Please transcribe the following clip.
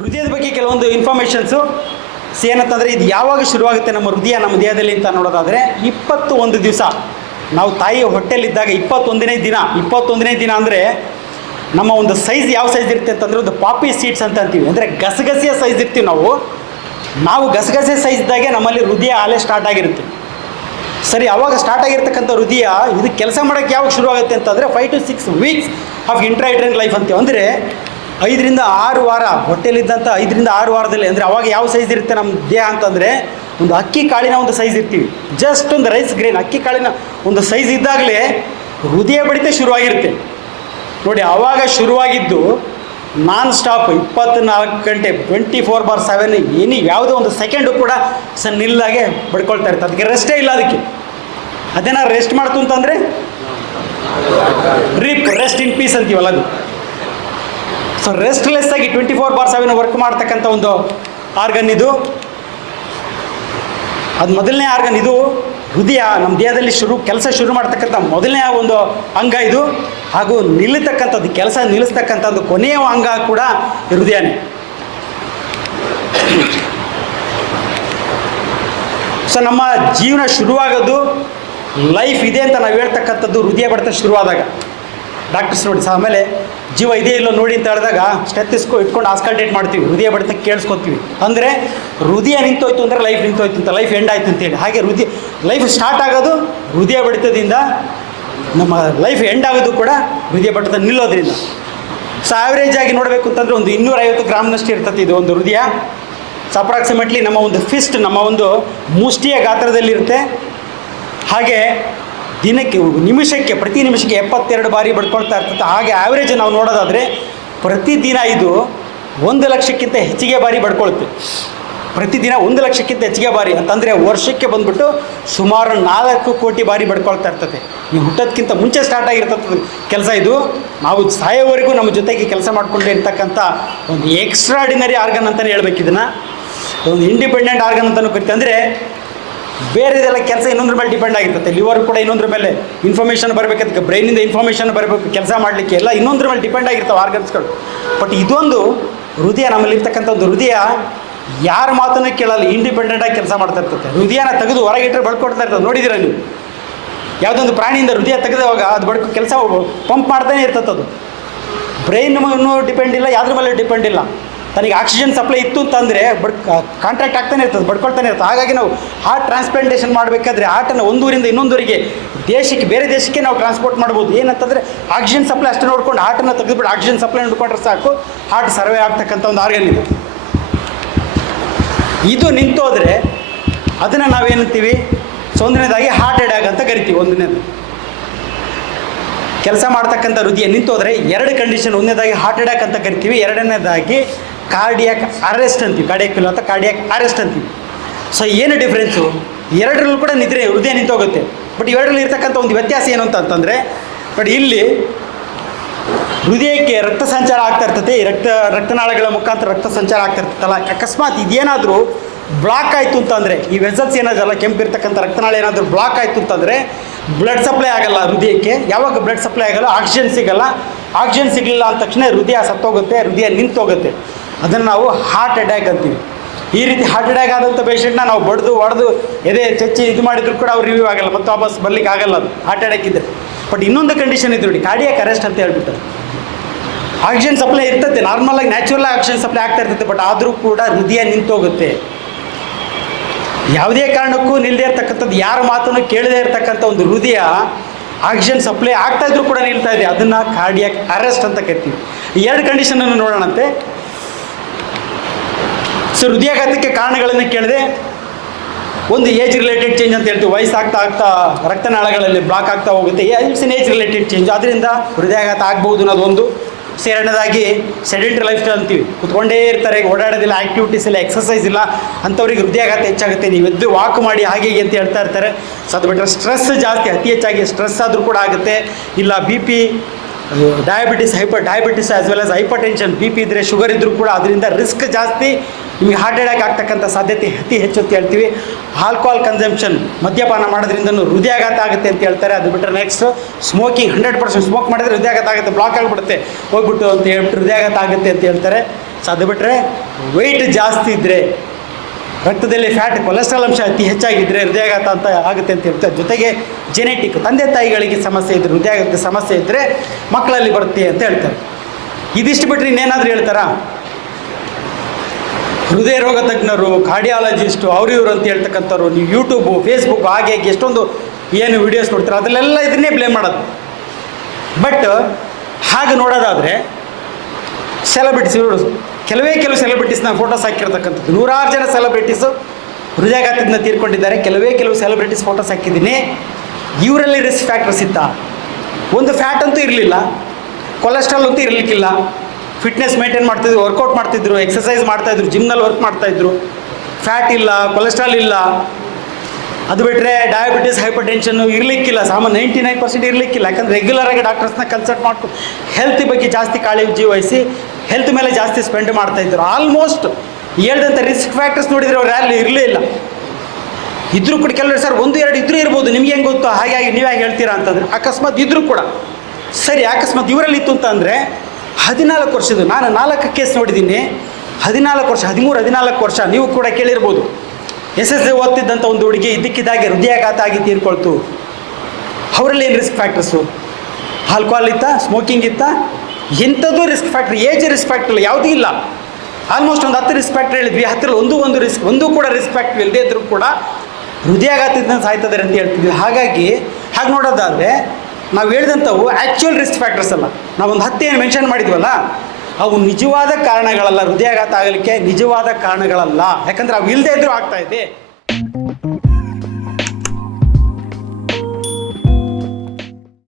ಹೃದಯದ ಬಗ್ಗೆ ಕೆಲವೊಂದು ಇನ್ಫಾರ್ಮೇಷನ್ಸು ಏನಂತಂದರೆ ಇದು ಯಾವಾಗ ಶುರುವಾಗುತ್ತೆ ನಮ್ಮ ಹೃದಯ, ನಮ್ಮ ದೇಹದಲ್ಲಿ ಅಂತ ನೋಡೋದಾದರೆ ಇಪ್ಪತ್ತು ಒಂದು ದಿವಸ. ನಾವು ತಾಯಿಯ ಹೊಟ್ಟೆಲಿದ್ದಾಗ ಇಪ್ಪತ್ತೊಂದನೇ ದಿನ ಇಪ್ಪತ್ತೊಂದನೇ ದಿನ ಅಂದರೆ ನಮ್ಮ ಒಂದು ಸೈಜ್ ಯಾವ ಸೈಜ್ ಇರುತ್ತೆ ಅಂತಂದರೆ ಒಂದು ಪಾಪಿ ಸೀಡ್ಸ್ ಅಂತ ಅಂತೀವಿ. ಅಂದರೆ ಗಸಗಸೆಯ ಸೈಜ್ ಇರ್ತೀವಿ ನಾವು. ನಾವು ಗಸಗಸೆ ಸೈಜ್ ಇದ್ದಾಗೆ ನಮ್ಮಲ್ಲಿ ಹೃದಯ ಆಲೆ ಸ್ಟಾರ್ಟ್ ಆಗಿರುತ್ತೆ. ಸರಿ, ಅವಾಗ ಸ್ಟಾರ್ಟ್ ಆಗಿರ್ತಕ್ಕಂಥ ಹೃದಯ ಇದು ಕೆಲಸ ಮಾಡೋಕ್ಕೆ ಯಾವಾಗ ಶುರುವಾಗುತ್ತೆ ಅಂತಂದರೆ five to six weeks of intrauterine life ಅಂತೀವಿ. ಅಂದರೆ ಐದರಿಂದ ಆರು ವಾರ ಹೊಟ್ಟೆಲಿದ್ದಂಥ ಐದರಿಂದ ಆರು ವಾರದಲ್ಲಿ, ಅಂದರೆ ಅವಾಗ ಯಾವ ಸೈಜ್ ಇರುತ್ತೆ ನಮ್ಮ ದೇಹ ಅಂತಂದರೆ, ಒಂದು ಅಕ್ಕಿ ಕಾಳಿನ ಒಂದು ಸೈಜ್ ಇರ್ತೀವಿ. ಜಸ್ಟ್ ಒಂದು ರೈಸ್ ಗ್ರೇನ್ ಅಕ್ಕಿ ಕಾಳಿನ ಒಂದು ಸೈಜ್ ಇದ್ದಾಗಲೇ ಹೃದಯ ಬಡಿತ ಶುರುವಾಗಿರುತ್ತೆ. ನೋಡಿ ಆವಾಗ ಶುರುವಾಗಿದ್ದು ನಾನ್ ಸ್ಟಾಪ್ ಇಪ್ಪತ್ನಾಲ್ಕು ಗಂಟೆ ಟ್ವೆಂಟಿ ಫೋರ್ ಬಾರ್ ಸೆವೆನ್ ಏನಿ ಯಾವುದೋ ಒಂದು ಸೆಕೆಂಡು ಕೂಡ ಸರ್ ನಿಲ್ಲಾಗೆ ಬಡ್ಕೊಳ್ತಾ ಇರುತ್ತೆ. ಅದಕ್ಕೆ ರೆಸ್ಟೇ ಇಲ್ಲ ಅದಕ್ಕೆ. ಅದೇನ ರೆಸ್ಟ್ ಮಾಡ್ತು ಅಂತಂದರೆ ರೀಪ್ ರೆಸ್ಟ್ ಇನ್ ಪೀಸ್ ಅಂತೀವಲ್ಲ ಅದು. ಸೊ ರೆಸ್ಟ್ಲೆಸ್ ಆಗಿ twenty four bar seven work ಮಾಡ್ತಕ್ಕಂಥ ಒಂದು ಆರ್ಗನ್ ಇದು. ಅದು ಮೊದಲನೇ ಆರ್ಗನ್ ಇದು ಹೃದಯ ನಮ್ಮ ದೇಹದಲ್ಲಿ ಶುರು, ಕೆಲಸ ಶುರು ಮಾಡ್ತಕ್ಕಂಥ ಮೊದಲನೇ ಒಂದು ಅಂಗ ಇದು. ಹಾಗೂ ನಿಲ್ಲತಕ್ಕಂಥದ್ದು, ಕೆಲಸ ನಿಲ್ಲಿಸ್ತಕ್ಕಂಥದ್ದು ಕೊನೆಯ ಅಂಗ ಕೂಡ ಹೃದಯನೇ. ಸೊ ನಮ್ಮ ಜೀವನ ಶುರುವಾಗೋದು ಲೈಫ್ ಇದೆ ಅಂತ ನಾವು ಹೇಳ್ತಕ್ಕಂಥದ್ದು ಹೃದಯ ಬಡತ ಶುರುವಾದಾಗ. ಡಾಕ್ಟರ್ಸ್ ನೋಡಿ ಆಮೇಲೆ ಜೀವ ಇದೇ ಇಲ್ಲೋ ನೋಡಿ ಅಂತ ಹೇಳಿದಾಗ ಸ್ಟೆತ್ತಿಸ್ಕೊ ಇಟ್ಕೊಂಡು ಆಸ್ಕಲ್ಟೇಟ್ ಮಾಡ್ತೀವಿ, ಹೃದಯ ಬಡಿತ ಕೇಳಿಸ್ಕೊತೀವಿ. ಅಂದರೆ ಹೃದಯ ನಿಂತೋಯ್ತು ಅಂದರೆ ಲೈಫ್ ನಿಂತೋಯ್ತು ಅಂತ ಲೈಫ್ ಎಂಡ್ ಆಯ್ತು ಅಂತೇಳಿ ಹಾಗೆ ಹೃದಯ ಲೈಫ್ ಸ್ಟಾರ್ಟ್ ಆಗೋದು ಹೃದಯ ಬಡಿತದಿಂದ, ನಮ್ಮ ಲೈಫ್ ಎಂಡ್ ಆಗೋದು ಕೂಡ ಹೃದಯ ಬಡಿತ ನಿಲ್ಲೋದ್ರಿಂದ. ಸೊ ಆವ್ರೇಜ್ ಆಗಿ ನೋಡಬೇಕು ಅಂತಂದರೆ ಒಂದು ಇನ್ನೂರೈವತ್ತು ಗ್ರಾಮ್ನಷ್ಟು ಇರ್ತದೆ ಇದು ಒಂದು ಹೃದಯ. ಸೊ ಅಪ್ರಾಕ್ಸಿಮೇಟ್ಲಿ ನಮ್ಮ ಒಂದು ಫಿಸ್ಟ್ ನಮ್ಮ ಒಂದು ಮುಷ್ಟಿಯ ಗಾತ್ರದಲ್ಲಿರುತ್ತೆ. ಹಾಗೆ ದಿನಕ್ಕೆ, ನಿಮಿಷಕ್ಕೆ, ಪ್ರತಿ ನಿಮಿಷಕ್ಕೆ ಎಪ್ಪತ್ತೆರಡು ಬಾರಿ ಬಡ್ಕೊಳ್ತಾ ಇರ್ತದೆ. ಹಾಗೆ ಆ್ಯಾವ್ರೇಜ್ ನಾವು ನೋಡೋದಾದರೆ ಪ್ರತಿದಿನ ಇದು ಒಂದು ಲಕ್ಷಕ್ಕಿಂತ ಹೆಚ್ಚಿಗೆ ಬಾರಿ ಬಡ್ಕೊಳುತ್ತೆ. ಪ್ರತಿದಿನ ಒಂದು ಲಕ್ಷಕ್ಕಿಂತ ಹೆಚ್ಚಿಗೆ ಬಾರಿ, ಅಂತಂದರೆ ವರ್ಷಕ್ಕೆ ಬಂದ್ಬಿಟ್ಟು ಸುಮಾರು ನಾಲ್ಕು ಕೋಟಿ ಬಾರಿ ಬಡ್ಕೊಳ್ತಾ ಇರ್ತದೆ. ನೀವು ಹುಟ್ಟೋದಕ್ಕಿಂತ ಮುಂಚೆ ಸ್ಟಾರ್ಟ್ ಆಗಿರ್ತದೆ ಕೆಲಸ ಇದು. ನಾವು ಸಾಯೋವರೆಗೂ ನಮ್ಮ ಜೊತೆಗೆ ಕೆಲಸ ಮಾಡಿಕೊಂಡೆ ಇರ್ತಕ್ಕಂಥ ಒಂದು ಎಕ್ಸ್ಟ್ರಾಡಿನರಿ ಆರ್ಗನ್ ಅಂತಲೇ ಹೇಳ್ಬೇಕು ಇದನ್ನು. ಒಂದು ಇಂಡಿಪೆಂಡೆಂಟ್ ಆರ್ಗನ್ ಅಂತಲೂ ಕರಿತೀವಿ. ಬೇರೆದೆಲ್ಲ ಕೆಲಸ ಇನ್ನೊಂದ್ರ ಮೇಲೆ ಡಿಪೆಂಡ್ ಆಗಿರ್ತದೆ. ಲಿವರ್ ಕೂಡ ಇನ್ನೊಂದ್ರ ಮೇಲೆ ಇನ್ಫಾರ್ಮೇಷನ್ ಬ್ರೈನ್ ಬ್ರೈನಿಂದ ಇನ್ಫಾರ್ಮೇಷನ್ ಬರಬೇಕು, ಕೆಲಸ ಮಾಡಲಿಕ್ಕೆ ಎಲ್ಲ ಇನ್ನೊಂದ್ರ ಮೇಲೆ ಡಿಪೆಂಡ್ ಆಗಿರ್ತವೆ ಆರ್ಗನ್ಸ್ಗಳು ಬಟ್ ಇದೊಂದು ಹೃದಯ ನಮ್ಮಲ್ಲಿರ್ತಕ್ಕಂಥ ಒಂದು ಹೃದಯ ಯಾರ ಮಾತನ್ನು ಕೇಳಲ್ಲ ಇಂಡಿಪೆಂಡೆಂಟಾಗಿ ಕೆಲಸ ಮಾಡ್ತಾ ಇರ್ತದೆ. ಹೃದಯನ ತೆಗೆದು ಹೊರಗಿಟ್ಟರೆ ಬಳ್ಕೊಡ್ತಾ ಇರ್ತದೆ. ನೋಡಿದಿರ ನೀವು? ಯಾವುದೊಂದು ಪ್ರಾಣಿಯಿಂದ ಹೃದಯ ತೆಗೆದವಾಗ ಅದು ಬಡ್ಕೊ ಕೆಲಸ ಪಂಪ್ ಮಾಡ್ತಾನೆ ಇರ್ತದೆ ಅದು. ಬ್ರೈನ್ ಡಿಪೆಂಡ್ ಇಲ್ಲ, ಯಾವ್ದ್ರ ಮೇಲೆ ಡಿಪೆಂಡ್ ಇಲ್ಲ. ತನಗೆ ಆಕ್ಸಿಜನ್ ಸಪ್ಲೈ ಇತ್ತು ಅಂತಂದರೆ ಬಡ್ ಕಾಂಟ್ರಾಕ್ಟ್ ಆಗ್ತಾನೆ ಇರ್ತದೆ, ಬಡ್ಕೊಳ್ತಾನೆ ಇರ್ತದೆ. ಹಾಗಾಗಿ ನಾವು ಹಾರ್ಟ್ ಟ್ರಾನ್ಸ್ಪ್ಲಾಂಟೇಷನ್ ಮಾಡಬೇಕಾದ್ರೆ ಹಾರ್ಟನ್ನು ಒಂದೂರಿಂದ ಇನ್ನೊಂದೂರಿಗೆ ದೇಶಕ್ಕೆ, ಬೇರೆ ದೇಶಕ್ಕೆ ನಾವು ಟ್ರಾನ್ಸ್ಪೋರ್ಟ್ ಮಾಡ್ಬೋದು. ಏನಂತಂದರೆ ಆಕ್ಸಿಜನ್ ಸಪ್ಲೈ ಅಷ್ಟು ನೋಡ್ಕೊಂಡು ಹಾರ್ಟನ್ನು ತೆಗೆದುಬಿಟ್ಟು ಆಕ್ಸಿಜನ್ ಸಪ್ಲೈ ನೋಡ್ಕೊಂಡ್ರೆ ಸಾಕು ಹಾರ್ಟ್ ಸರ್ವೆ ಆಗ್ತಕ್ಕಂಥ ಒಂದು ಆರ್ಗನ್ ಇದು. ಇದು ನಿಂತೋದ್ರೆ ಅದನ್ನು ನಾವೇನಂತೀವಿ? ಸೊಂದನೇದಾಗಿ ಹಾರ್ಟ್ ಅಟ್ಯಾಕ್ ಅಂತ ಕರಿತೀವಿ ಒಂದನೇದು. ಕೆಲಸ ಮಾಡ್ತಕ್ಕಂಥ ಹೃದಯ ನಿಂತೋದ್ರೆ ಎರಡು ಕಂಡೀಷನ್ ಒಂದನೇದಾಗಿ ಹಾರ್ಟ್ ಅಟ್ಯಾಕ್ ಅಂತ ಕರಿತೀವಿ. ಎರಡನೇದಾಗಿ ಕಾರ್ಡಿಯಾಕ್ ಅರೆಸ್ಟ್ ಅಂತೀವಿ ಕಾರ್ಡಿಯಾಕ್ ಫಿಲ್ ಅಂತ ಕಾರ್ಡಿಯಾಕ್ ಅರೆಸ್ಟ್ ಅಂತೀವಿ. ಸೊ ಏನು ಡಿಫ್ರೆನ್ಸು ಎರಡರಲ್ಲೂ ಕೂಡ ನಿದ್ರೆ ಹೃದಯ ನಿಂತೋಗುತ್ತೆ. ಬಟ್ ಎರಡರಲ್ಲಿ ಇರ್ತಕ್ಕಂಥ ಒಂದು ವ್ಯತ್ಯಾಸ ಏನು ಅಂತ ಅಂತಂದರೆ ಬಟ್ ಇಲ್ಲಿ ಹೃದಯಕ್ಕೆ ರಕ್ತ ಸಂಚಾರ ಆಗ್ತಾ ಇರ್ತದೆ, ಈ ರಕ್ತ, ರಕ್ತನಾಳಗಳ ಮುಖಾಂತರ ರಕ್ತ ಸಂಚಾರ ಆಗ್ತಾ ಇರ್ತದಲ್ಲ, ಅಕಸ್ಮಾತ್ ಇದೇನಾದರೂ ಬ್ಲಾಕ್ ಆಯಿತು ಅಂತಂದರೆ ಈ ವೆಸಲ್ಸ್ ಏನಾದಲ್ಲ ಕೆಂಪಿರ್ತಕ್ಕಂಥ ರಕ್ತನಾಳ ಏನಾದರೂ ಬ್ಲಾಕ್ ಆಯಿತು ಅಂತಂದರೆ ಬ್ಲಡ್ ಸಪ್ಲೈ ಆಗಲ್ಲ ಹೃದಯಕ್ಕೆ. ಯಾವಾಗ ಬ್ಲಡ್ ಸಪ್ಲೈ ಆಗಲ್ಲ? ಆಕ್ಸಿಜನ್ ಸಿಗಲ್ಲ. ಆಕ್ಸಿಜನ್ ಸಿಗಲಿಲ್ಲ ಅಂದ ತಕ್ಷಣ ಹೃದಯ ಸತ್ತೋಗುತ್ತೆ, ಹೃದಯ ನಿಂತೋಗುತ್ತೆ. ಅದನ್ನು ನಾವು ಹಾರ್ಟ್ ಅಟ್ಯಾಕ್ ಅಂತೀವಿ. ಈ ರೀತಿ ಹಾರ್ಟ್ ಅಟ್ಯಾಕ್ ಆದಂಥ ಪೇಷೆಂಟ್ನ ನಾವು ಬಡ್ದು ಹೊಡೆದು ಎದೆ ಚಚ್ಚಿ ಇದು ಮಾಡಿದ್ರು ಕೂಡ ಅವ್ರು ರಿವ್ಯೂ ಆಗಲ್ಲ, ಮತ್ತು ವಾಪಸ್ ಬರ್ಲಿಕ್ಕೆ ಆಗಲ್ಲ ಅದು. ಹಾರ್ಟ್ ಅಟ್ಯಾಕ್ ಇದ್ದರೆ ಬಟ್ ಇನ್ನೊಂದು ಕಂಡೀಷನ್ ಇದ್ದು ನೋಡಿ ಕಾರ್ಡಿಯಾಕ್ ಅರೆಸ್ಟ್ ಅಂತ ಹೇಳ್ಬಿಟ್ಟು. ಆಕ್ಸಿಜನ್ ಸಪ್ಲೈ ಇರ್ತದೆ ನಾರ್ಮಲ್ ಆಗಿ ನ್ಯಾಚುರಲ್ ಆಕ್ಸಿಜನ್ ಸಪ್ಲೈ ಆಗ್ತಾ ಇರ್ತದೆ ಬಟ್ ಆದರೂ ಕೂಡ ಹೃದಯ ನಿಂತೋಗುತ್ತೆ. ಯಾವುದೇ ಕಾರಣಕ್ಕೂ ನಿಲ್ಲದೆ ಇರ್ತಕ್ಕಂಥದ್ದು, ಯಾರ ಮಾತನ್ನು ಕೇಳದೇ ಇರತಕ್ಕಂಥ ಒಂದು ಹೃದಯ ಆಕ್ಸಿಜನ್ ಸಪ್ಲೈ ಆಗ್ತಾ ಇದ್ರೂ ಕೂಡ ನಿಲ್ತಾ ಇದೆ. ಅದನ್ನು ಕಾರ್ಡಿಯಾಕ್ ಅರೆಸ್ಟ್ ಅಂತ ಕರಿತೀವಿ. ಎರಡು ಕಂಡೀಷನನ್ನು ನೋಡೋಣಂತೆ. ಸೊ ಹೃದಯಾಘಾತಕ್ಕೆ ಕಾರಣಗಳನ್ನು ಕೇಳಿದೆ. ಒಂದು ಏಜ್ ರಿಲೇಟೆಡ್ ಚೇಂಜ್ ಅಂತ ಹೇಳ್ತೀವಿ. ವಯಸ್ಸಾಗ್ತಾ ಆಗ್ತಾ, ರಕ್ತನಾಳಗಳಲ್ಲಿ ಬ್ಲಾಕ್ ಆಗ್ತಾ ಹೋಗುತ್ತೆ. It's an age related change ಅದರಿಂದ ಹೃದಯಾಘಾತ ಆಗ್ಬೋದು ಅನ್ನೋದೊಂದು ಸೇರಣದಾಗಿ ಸೆಡೆಂಟ್ರಿ ಲೈಫ್ ಸ್ಟೈಲ್ ಅಂತೀವಿ. ಕುತ್ಕೊಂಡೇ ಇರ್ತಾರೆ, ಓಡಾಡೋದಿಲ್ಲ ಆ್ಯಕ್ಟಿವಿಟೀಸ್ ಇಲ್ಲ ಎಕ್ಸಸೈಸ್ ಇಲ್ಲ. ಅಂಥವ್ರಿಗೆ ಹೃದಯಾಘಾತ ಹೆಚ್ಚಾಗುತ್ತೆ. ನೀವು ಎದ್ದು ವಾಕ್ ಮಾಡಿ ಹಾಗೆ ಹೀಗೆ ಅಂತ ಹೇಳ್ತಾ ಇರ್ತಾರೆ. ಸೊ ಅದು ಬಿಟ್ಟರೆ ಸ್ಟ್ರೆಸ್ ಜಾಸ್ತಿ, ಅತಿ ಹೆಚ್ಚಾಗಿ ಸ್ಟ್ರೆಸ್ ಆದರೂ ಕೂಡ ಆಗುತ್ತೆ. ಇಲ್ಲ B P diabetes hyper diabetes as well as hypertension B P ಇದ್ದರೆ ಶುಗರ್ ಇದ್ದರೂ ಕೂಡ ಅದರಿಂದ ರಿಸ್ಕ್ ಜಾಸ್ತಿ, ನಿಮಗೆ ಹಾರ್ಟ್ ಅಟ್ಯಾಕ್ ಆಗ್ತಕ್ಕಂಥ ಸಾಧ್ಯತೆ ಅತಿ ಹೆಚ್ಚು ಅಂತ ಹೇಳ್ತೀವಿ. ಆಲ್ಕೋಹಾಲ್ ಕನ್ಸಂಪ್ಷನ್ ಮದ್ಯಪಾನ ಮಾಡೋದ್ರಿಂದನೂ ಹೃದಯಾಘಾತ ಆಗುತ್ತೆ ಅಂತ ಹೇಳ್ತಾರೆ. ಅದು ಬಿಟ್ಟರೆ next smoking hundred percent smoke ಮಾಡಿದ್ರೆ ಹೃದಯಾಘಾತ ಆಗುತ್ತೆ ಬ್ಲಾಕ್ ಆಗಿಬಿಡುತ್ತೆ. ಹೋಗ್ಬಿಟ್ಟು ಅಂತ ಹೇಳ್ಬಿಟ್ಟು ಹೃದಯಾಘಾತ ಆಗುತ್ತೆ ಅಂತ ಹೇಳ್ತಾರೆ. ಸೊ ಅದು ಬಿಟ್ಟರೆ ವೆಯ್ಟ್ ಜಾಸ್ತಿ ಇದ್ದರೆ ರಕ್ತದಲ್ಲಿ ಫ್ಯಾಟ್ ಕೊಲೆಸ್ಟ್ರಾಲ್ ಅಂಶ ಅತಿ ಹೆಚ್ಚಾಗಿದ್ದರೆ ಹೃದಯಾಘಾತ ಅಂತ ಆಗುತ್ತೆ ಅಂತ ಹೇಳ್ತಾರೆ. ಜೊತೆಗೆ ಜೆನೆಟಿಕ್ ತಂದೆ ತಾಯಿಗಳಿಗೆ ಸಮಸ್ಯೆ ಇದ್ದರೆ ಹೃದಯಾಘಾತ ಸಮಸ್ಯೆ ಇದ್ದರೆ ಮಕ್ಕಳಲ್ಲಿ ಬರುತ್ತೆ ಅಂತ ಹೇಳ್ತಾರೆ. ಇದಿಷ್ಟು ಬಿಟ್ಟರೆ ಇನ್ನೇನಾದರೂ ಹೇಳ್ತಾರಾ? ಹೃದಯ ರೋಗ ತಜ್ಞರು ಕಾರ್ಡಿಯಾಲಜಿಸ್ಟು ಅವ್ರು ಇವರು ಅಂತ ಹೇಳ್ತಕ್ಕಂಥವ್ರು, ನೀವು ಯೂಟ್ಯೂಬು ಫೇಸ್ಬುಕ್ ಹಾಗೆ ಎಷ್ಟೊಂದು ಏನು ವಿಡಿಯೋಸ್ ನೋಡ್ತಾರೆ ಅದರಲ್ಲೆಲ್ಲ ಇದನ್ನೇ ಬ್ಲೇಮ್ ಮಾಡೋದು. ಬಟ್ ಹಾಗೆ ನೋಡೋದಾದರೆ ಸೆಲೆಬ್ರಿಟೀಸ್ ಇವರು ಕೆಲವೇ ಕೆಲವು ಸೆಲೆಬ್ರಿಟೀಸ್ನ ಫೋಟೋಸ್ ಹಾಕಿರ್ತಕ್ಕಂಥದ್ದು. ನೂರಾರು ಜನ ಸೆಲೆಬ್ರಿಟೀಸು ಹೃದಯಾಘಾತದಿಂದ ತೀರ್ಕೊಂಡಿದ್ದಾರೆ. ಕೆಲವೇ ಕೆಲವು ಸೆಲೆಬ್ರಿಟೀಸ್ ಫೋಟೋಸ್ ಹಾಕಿದ್ದೀನಿ. ಇವರಲ್ಲಿ ರಿಸ್ಕ್ ಫ್ಯಾಕ್ಟರ್ಸ್ ಇತ್ತಾ? ಒಂದು ಫ್ಯಾಟ್ ಅಂತೂ ಇರಲಿಲ್ಲ. ಕೊಲೆಸ್ಟ್ರಾಲ್ ಅಂತೂ ಇರಲಿಕ್ಕಿಲ್ಲ. ಫಿಟ್ನೆಸ್ ಮೇಂಟೈನ್ ಮಾಡ್ತಿದ್ರು ವರ್ಕೌಟ್ ಮಾಡ್ತಿದ್ರು ಎಕ್ಸಸೈಸ್ ಮಾಡ್ತಾಯಿದ್ರು ಜಿಮ್ನಲ್ಲಿ ವರ್ಕ್ ಮಾಡ್ತಾಯಿದ್ರು. ಫ್ಯಾಟ್ ಇಲ್ಲ ಕೊಲೆಸ್ಟ್ರಾಲ್ ಇಲ್ಲ. ಅದು ಬಿಟ್ಟರೆ ಡಯಾಬಿಟಿಸ್ ಹೈಪರ್ ಟೆನ್ಷನ್ನು ಇರಲಿಕ್ಕಿಲ್ಲ. ಸಾಮಾನ್ಯ ನೈಂಟಿ ನೈನ್ ಪರ್ಸೆಂಟ್ ಇರಲಿಕ್ಕಿಲ್ಲ. ಯಾಕಂದರೆ ರೆಗ್ಯುಲರಾಗಿ ಡಾಕ್ಟರ್ಸ್ನ ಕನ್ಸಲ್ಟ್ ಮಾಡ್ಕೊಂಡು ಹೆಲ್ತ್ ಬಗ್ಗೆ ಜಾಸ್ತಿ ಕಾಳಜಿ ವಹಿಸಿ ಹೆಲ್ತ್ ಮೇಲೆ ಜಾಸ್ತಿ ಸ್ಪೆಂಡ್ ಮಾಡ್ತಾ ಮಾಡ್ತಾಯಿದ್ರು ಆಲ್ಮೋಸ್ಟ್ ಹೇಳ್ದಂಥ ರಿಸ್ಕ್ ಫ್ಯಾಕ್ಟರ್ಸ್ ನೋಡಿದರೆ ಅವ್ರು ಯಾರು ಇರಲೇ ಇಲ್ಲ. ಇದ್ರೂ ಕೂಡ ಕೆಲವರು ಸರ್ ಒಂದು, ಎರಡು ಇದ್ರೂ ಇರ್ಬೋದು. ನಿಮ್ಗೆ ಹೆಂಗೆ ಗೊತ್ತು? ಹಾಗಾಗಿ ನೀವೇ ಹೇಳ್ತೀರಾ ಅಂತಂದರೆ, ಅಕಸ್ಮಾತ್ ಇದ್ರೂ ಕೂಡ. ಸರಿ, ಅಕಸ್ಮಾತ್ ಇವರಲ್ಲಿ ಇತ್ತು ಅಂತಂದರೆ ಹದಿನಾಲ್ಕು ವರ್ಷದ್ದು. ನಾನು ನಾಲ್ಕು ಕೇಸ್ ನೋಡಿದ್ದೀನಿ. ಹದಿನಾಲ್ಕು ವರ್ಷ, ಹದಿಮೂರು, ಹದಿನಾಲ್ಕು ವರ್ಷ ನೀವು ಕೂಡ ಕೇಳಿರ್ಬೋದು. ಎಸ್ ಎಸ್ ಓದ್ತಿದ್ದಂಥ ಒಂದು ಹುಡುಗಿ ಇದ್ದಕ್ಕಿದ್ದಾಗೆ ಹೃದಯಾಘಾತ ಆಗಿ ತೀರ್ಕೊಳ್ತು. ಅವರಲ್ಲಿ ಏನು ರಿಸ್ಕ್ ಫ್ಯಾಕ್ಟರ್ಸು ಆಲ್ಕೋಹಾಲ್ ಇತ್ತ? ಸ್ಮೋಕಿಂಗ್ ಇತ್ತಾ? ಎಂಥದ್ದು risk factor age risk factor ಯಾವುದೂ ಇಲ್ಲ. ಆಲ್ಮೋಸ್ಟ್ ಒಂದು ಹತ್ತು ರಿಸ್ಕ್ ಫ್ಯಾಕ್ಟ್ರಿ ಹೇಳಿದ್ವಿ. ಹತ್ತಿರ ಒಂದು ಒಂದು ರಿಸ್ಕ್ ಒಂದು ಕೂಡ ರಿಸ್ಕ್ ಫ್ಯಾಕ್ಟ್ರಿ ಇಲ್ಲದೇ ಇದ್ದರೂ ಕೂಡ ಹೃದಯಾಘಾತದಿಂದ ಸಾಯ್ತದಾರೆ ಅಂತ ಹೇಳ್ತಿದ್ವಿ. ಹಾಗಾಗಿ, ಹಾಗೆ ನೋಡೋದಾದರೆ, ನಾವು ಹೇಳಿದಂಥವು ಆ್ಯಕ್ಚುಯಲ್ ರಿಸ್ಕ್ ಫ್ಯಾಕ್ಟರ್ಸ್ ಅಲ್ಲ. ನಾವೊಂದು ಹತ್ತು ಏನು ಮೆನ್ಷನ್ ಮಾಡಿದ್ವಲ್ಲ, ಅವು ನಿಜವಾದ ಕಾರಣಗಳಲ್ಲ. ಹೃದಯಾಘಾತ ಆಗಲಿಕ್ಕೆ ನಿಜವಾದ ಕಾರಣಗಳಲ್ಲ. ಯಾಕಂದರೆ ಅವು ಇಲ್ಲದೇ ಇದ್ದರೂ ಆಗ್ತಾ ಇದೆ.